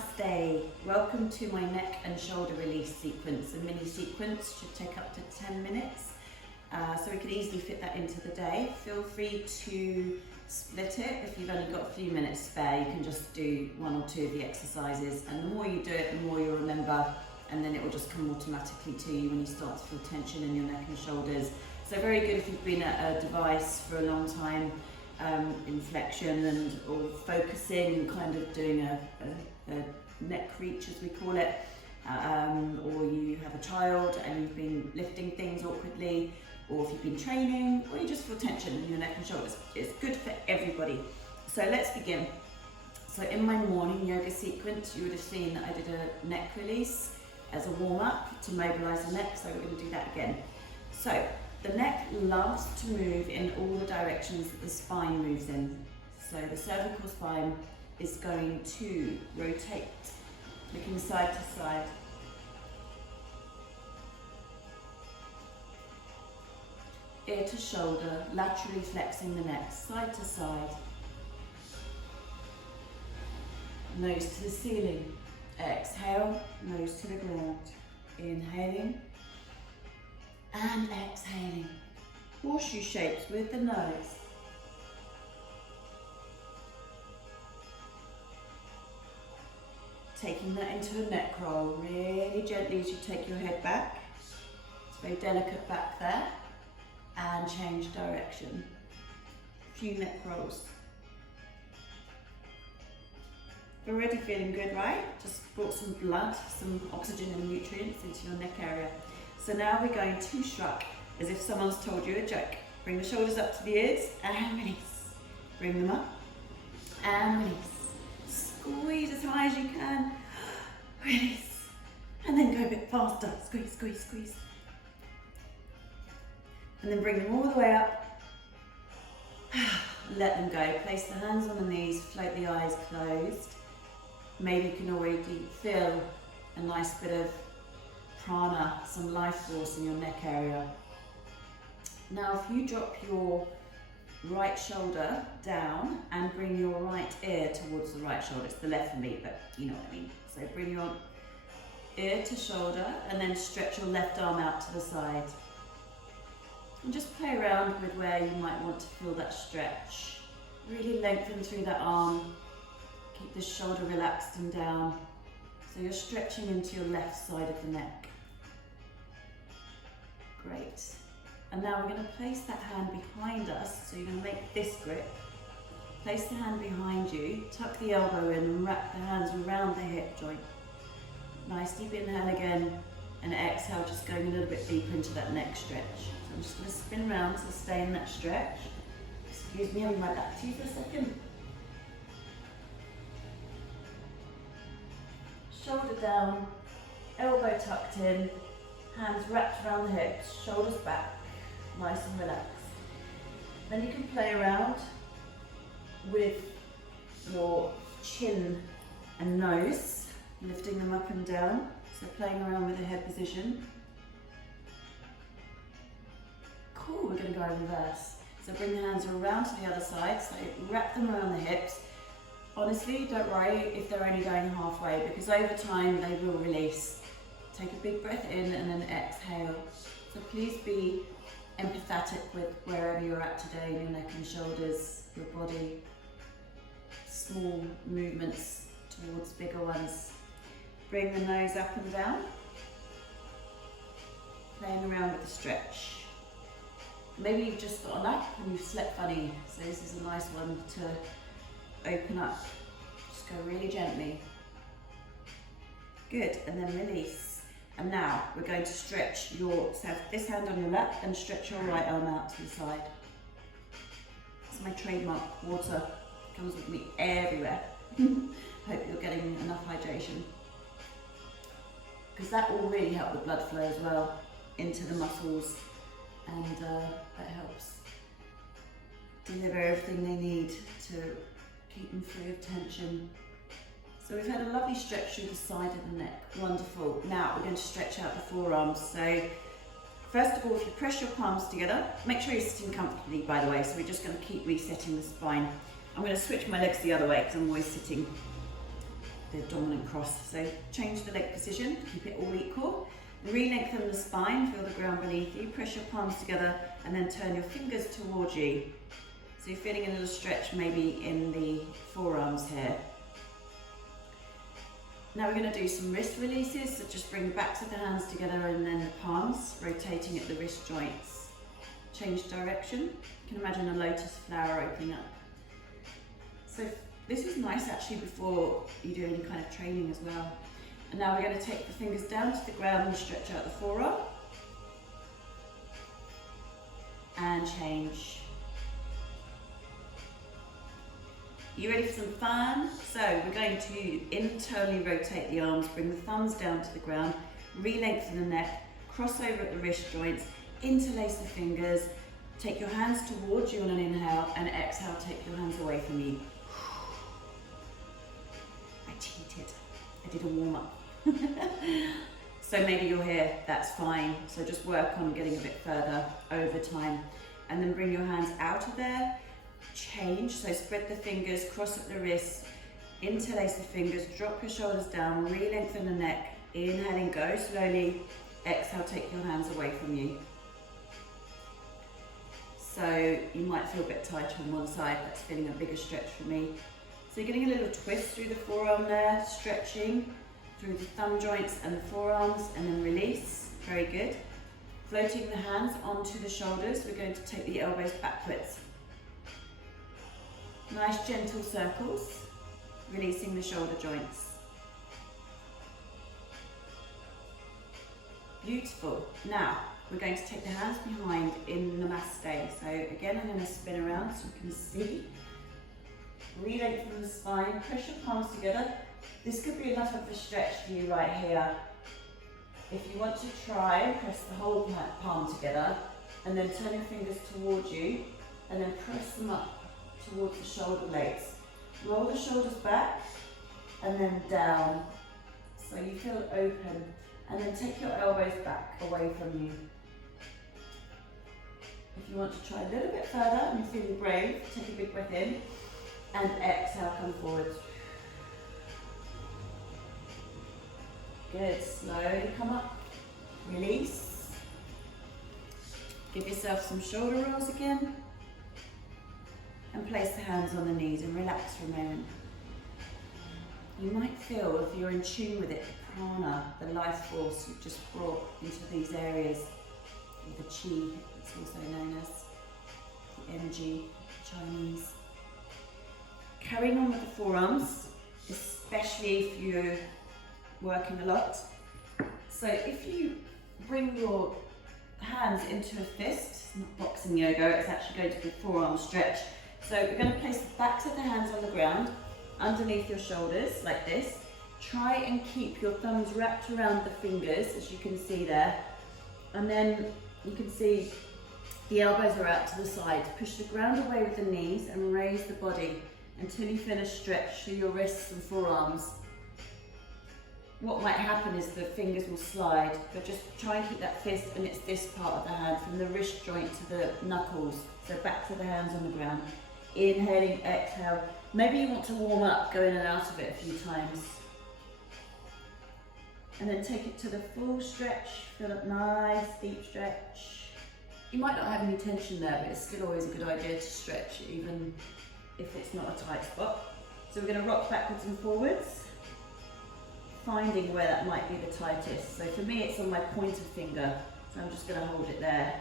Namaste. Welcome to my neck and shoulder release sequence. A mini sequence should take up to 10 minutes. So we can easily fit that into the day. Feel free to split it. If you've only got a few minutes spare, you can just do one or two of the exercises. And the more you do it, the more you'll remember. And then it will just come automatically to you when you start to feel tension in your neck and shoulders. So very good if you've been at a device for a long time, in flexion and or focusing and kind of doing a neck reach, as we call it, or you have a child and you've been lifting things awkwardly, or if you've been training, or you just feel tension in your neck and shoulders. It's good for everybody. So let's begin. So in my morning yoga sequence, you would have seen that I did a neck release as a warm-up to mobilize the neck, so we're going to do that again. So the neck loves to move in all the directions that the spine moves in. So the cervical spine is going to rotate, looking side to side. Ear to shoulder, laterally flexing the neck, side to side. Nose to the ceiling. Exhale, nose to the ground. Inhaling and exhaling. Horseshoe shapes with the nose. Taking that into a neck roll, really gently as you take your head back. It's very delicate back there. And change direction. A few neck rolls. Already feeling good, right? Just brought some blood, some oxygen and nutrients into your neck area. So now we're going to shrug, as if someone's told you a joke. Bring the shoulders up to the ears and release. Bring them up and release. Squeeze as high as you can. Release. And then go a bit faster. Squeeze, squeeze, squeeze. And then bring them all the way up. Let them go. Place the hands on the knees, float the eyes closed. Maybe you can already feel a nice bit of prana, some life force in your neck area. Now if you drop your right shoulder down and bring your right ear towards the right shoulder, it's the left for me, but you know what I mean. So bring your ear to shoulder and then stretch your left arm out to the side. And just play around with where you might want to feel that stretch. Really lengthen through that arm. Keep the shoulder relaxed and down. So you're stretching into your left side of the neck. Great. And now we're going to place that hand behind us. So you're going to make this grip. Place the hand behind you. Tuck the elbow in and wrap the hands around the hip joint. Nice deep inhale again. And exhale, just going a little bit deeper into that neck stretch. So I'm just going to spin around to stay in that stretch. Excuse me, I'll be right back to you for a second. Shoulder down, elbow tucked in, hands wrapped around the hips, shoulders back, nice and relaxed. Then you can play around with your chin and nose, lifting them up and down. So playing around with the head position. Cool, we're going to go in reverse. So bring the hands around to the other side, so wrap them around the hips. Honestly, don't worry if they're only going halfway, because over time they will release. Take a big breath in and then exhale. So please be empathetic with wherever you're at today in your neck and shoulders, your body. Small movements towards bigger ones. Bring the nose up and down. Playing around with the stretch. Maybe you've just gotten up and you've slept funny, so this is a nice one to open up. Just go really gently. Good, and then release. And now we're going to stretch so have this hand on your lap and stretch your right arm out to the side. That's my trademark, water. Comes with me everywhere. Hope you're getting enough hydration. Because that will really help the blood flow as well into the muscles, and that helps deliver everything they need to keep them free of tension. So we've had a lovely stretch through the side of the neck. Wonderful. Now we're going to stretch out the forearms. So first of all, if you press your palms together, make sure you're sitting comfortably, by the way. So we're just going to keep resetting the spine. I'm going to switch my legs the other way because I'm always sitting. the dominant cross. So change the leg position, keep it all equal. Re-lengthen the spine, feel the ground beneath you, press your palms together and then turn your fingers towards you. So you're feeling a little stretch maybe in the forearms here. Now we're going to do some wrist releases, so just bring the backs of the hands together and then the palms, rotating at the wrist joints. Change direction. You can imagine a lotus flower opening up. So this is nice actually before you do any kind of training as well. And now we're going to take the fingers down to the ground and stretch out the forearm. And change. You ready for some fun? So we're going to internally rotate the arms, bring the thumbs down to the ground, re-lengthen the neck, cross over at the wrist joints, interlace the fingers, take your hands towards you on an inhale, and exhale, take your hands away from you. I cheated. I did a warm-up. So maybe you're here, that's fine. So just work on getting a bit further over time. And then bring your hands out of there, change. So spread the fingers, cross at the wrists, interlace the fingers, drop your shoulders down, re-lengthen the neck, inhaling, go slowly, exhale, take your hands away from you. So you might feel a bit tighter on one side, that's feeling a bigger stretch for me. So you're getting a little twist through the forearm there, stretching through the thumb joints and the forearms, and then release, very good. Floating the hands onto the shoulders, we're going to take the elbows backwards. Nice gentle circles, releasing the shoulder joints. Beautiful. Now, we're going to take the hands behind in Namaste. So again, I'm going to spin around so you can see. Re-lengthen the spine, press your palms together. This could be enough of a stretch for you right here. If you want to try, press the whole palm together and then turn your fingers towards you and then press them up towards the shoulder blades. Roll the shoulders back and then down so you feel open, and then take your elbows back away from you. If you want to try a little bit further and you're feeling brave, take a big breath in and exhale, come forward. Good, slowly come up, release. Give yourself some shoulder rolls again. And place the hands on the knees and relax for a moment. You might feel, if you're in tune with it, the prana, the life force you've just brought into these areas, the chi, it's also known as the energy, Chinese. Carrying on with the forearms, especially if you're working a lot. So if you bring your hands into a fist, it's not boxing yoga, it's actually going to be a forearm stretch. So we're going to place the backs of the hands on the ground, underneath your shoulders, like this. Try and keep your thumbs wrapped around the fingers, as you can see there. And then you can see the elbows are out to the sides. Push the ground away with the knees and raise the body until you feel a stretch through your wrists and forearms. What might happen is the fingers will slide, but just try and keep that fist, and it's this part of the hand, from the wrist joint to the knuckles. So back to the hands on the ground. Inhaling, exhale. Maybe you want to warm up, go in and out of it a few times. And then take it to the full stretch, feel it nice, deep stretch. You might not have any tension there, but it's still always a good idea to stretch, even if it's not a tight spot. So we're going to rock backwards and forwards, finding where that might be the tightest. So for me, it's on my pointer finger, so I'm just going to hold it there.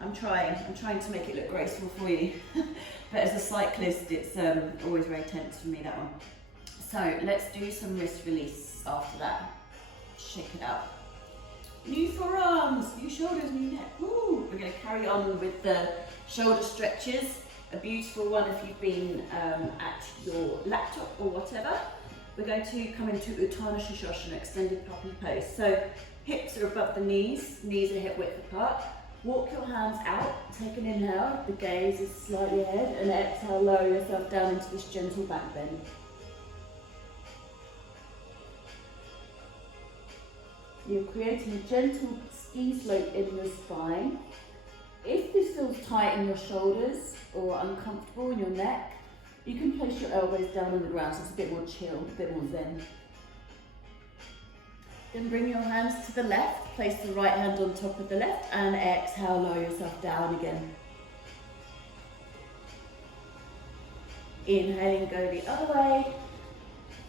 I'm trying to make it look graceful for you. But as a cyclist, it's always very tense for me, that one. So let's do some wrist release after that. Shake it up. New forearms, new shoulders, new neck. Woo! We're going to carry on with the shoulder stretches. A beautiful one if you've been at your laptop or whatever. We're going to come into Utthana Shushasana, extended puppy pose. So hips are above the knees are hip width apart. Walk your hands out, take an inhale, the gaze is slightly ahead, and exhale, lower yourself down into this gentle back bend. You're creating a gentle ski slope in your spine. If this feels tight in your shoulders or uncomfortable in your neck, You can place your elbows down on the ground so it's a bit more chill, a bit more zen. Then bring your hands to the left, place the right hand on top of the left and exhale, lower yourself down again. Inhaling, go the other way.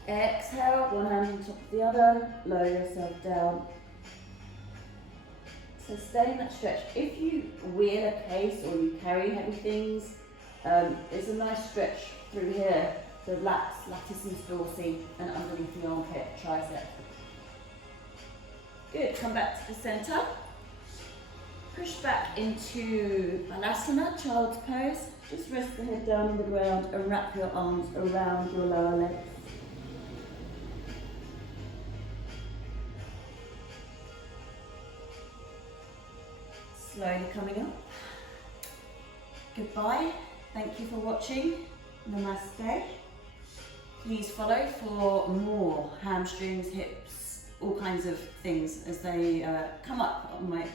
Exhale, one hand on top of the other, lower yourself down. So stay in that stretch. If you wheel a case or you carry heavy things, it's a nice stretch through here, the lats, latissimus dorsi, and underneath the armpit, tricep. Good, come back to the center. Push back into Balasana, child's pose. Just rest the head down on the ground and wrap your arms around your lower legs. Slowly coming up. Goodbye. Thank you for watching. Namaste. Please follow for more hamstrings, hips, all kinds of things as they come up on my